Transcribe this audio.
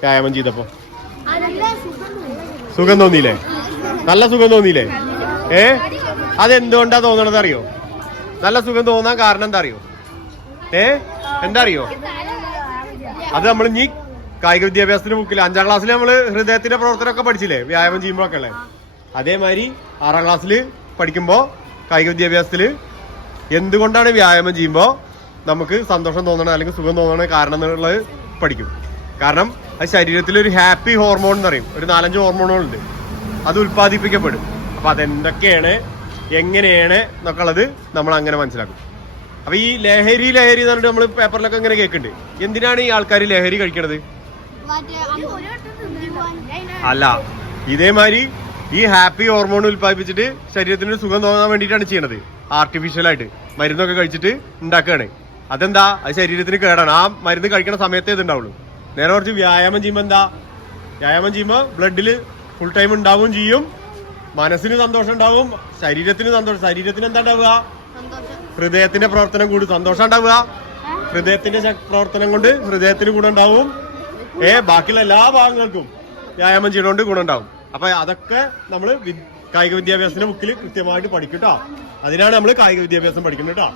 വ്യായാമം ചെയ്തപ്പോ? സുഖം തോന്നിയില്ലേ? നല്ല സുഖം തോന്നിയില്ലേ? ഏ? അതെന്തുകൊണ്ടാ തോന്നണത് അറിയോ? നല്ല സുഖം തോന്നാൻ കാരണം എന്താ അറിയോ? ഏ? എന്താ അറിയോ അത് നമ്മൾ ഇനി കായിക വിദ്യാഭ്യാസത്തിന് ബുക്കില്ല അഞ്ചാം ക്ലാസ്സിൽ നമ്മൾ ഹൃദയത്തിന്റെ പ്രവർത്തനമൊക്കെ പഠിച്ചില്ലേ? വ്യായാമം ചെയ്യുമ്പോഴൊക്കെ അല്ലേ അതേമാതിരി ആറാം ക്ലാസ്സിൽ പഠിക്കുമ്പോൾ കായിക വിദ്യാഭ്യാസത്തിൽ എന്തുകൊണ്ടാണ് വ്യായാമം ചെയ്യുമ്പോൾ നമുക്ക് സന്തോഷം തോന്നണത് അല്ലെങ്കിൽ സുഖം തോന്നണ കാരണം എന്നുള്ളത് പഠിക്കും. കാരണം അത് ശരീരത്തിൽ ഒരു ഹാപ്പി ഹോർമോൺ എന്ന് പറയും. ഒരു നാലഞ്ച് ഹോർമോണുകളുണ്ട് അത് ഉൽപ്പാദിപ്പിക്കപ്പെടും. അപ്പൊ അതെന്തൊക്കെയാണ്? എങ്ങനെയാണ് എന്നൊക്കെ ഉള്ളത് നമ്മൾ അങ്ങനെ മനസ്സിലാക്കും. അപ്പൊ ഈ ലഹരി ലഹരി എന്ന് പറഞ്ഞിട്ട് നമ്മൾ പേപ്പറിലൊക്കെ ഇങ്ങനെ കേൾക്കുന്നുണ്ട് എന്തിനാണ് ഈ ആൾക്കാർ ലഹരി കഴിക്കണത്? അല്ല ഇതേമാതിരി ഈ ഹാപ്പി ഹോർമോൺ ഉൽപ്പാദിപ്പിച്ചിട്ട് ശരീരത്തിന് സുഖം തോന്നാൻ വേണ്ടിയിട്ടാണ് ചെയ്യണത്. ആർട്ടിഫിഷ്യൽ ആയിട്ട്. മരുന്നൊക്കെ കഴിച്ചിട്ട് ഉണ്ടാക്കുകയാണ്. അതെന്താ? അത് ശരീരത്തിന് കേടാണ്. ആ മരുന്ന് കഴിക്കുന്ന സമയത്തേ ഇത് ഉണ്ടാവുള്ളൂ നേരെ കുറച്ച് വ്യായാമം ചെയ്യുമ്പോൾ എന്താ? വ്യായാമം ചെയ്യുമ്പോൾ ബ്ലഡിൽ ഫുൾ ടൈം ഉണ്ടാവുകയും ചെയ്യും. മനസ്സിന് സന്തോഷം ഉണ്ടാവും ശരീരത്തിന് സന്തോഷം. ശരീരത്തിന് എന്താ ഉണ്ടാവുക? ഹൃദയത്തിന്റെ പ്രവർത്തനം കൂടി. സന്തോഷം ഉണ്ടാവുക? ഹൃദയത്തിന്റെ പ്രവർത്തനം കൊണ്ട് ഹൃദയത്തിന് ഗുണം ഉണ്ടാവും. ഏ ബാക്കിയുള്ള എല്ലാ ഭാഗങ്ങൾക്കും വ്യായാമം ചെയ്യണോണ്ട് ഗുണം ഉണ്ടാവും. അപ്പൊ അതൊക്കെ നമ്മൾ കായിക വിദ്യാഭ്യാസത്തിന്റെ ബുക്കിൽ കൃത്യമായിട്ട് പഠിക്കും കേട്ടോ അതിനാണ് നമ്മൾ കായിക വിദ്യാഭ്യാസം പഠിക്കുന്നത് കേട്ടോ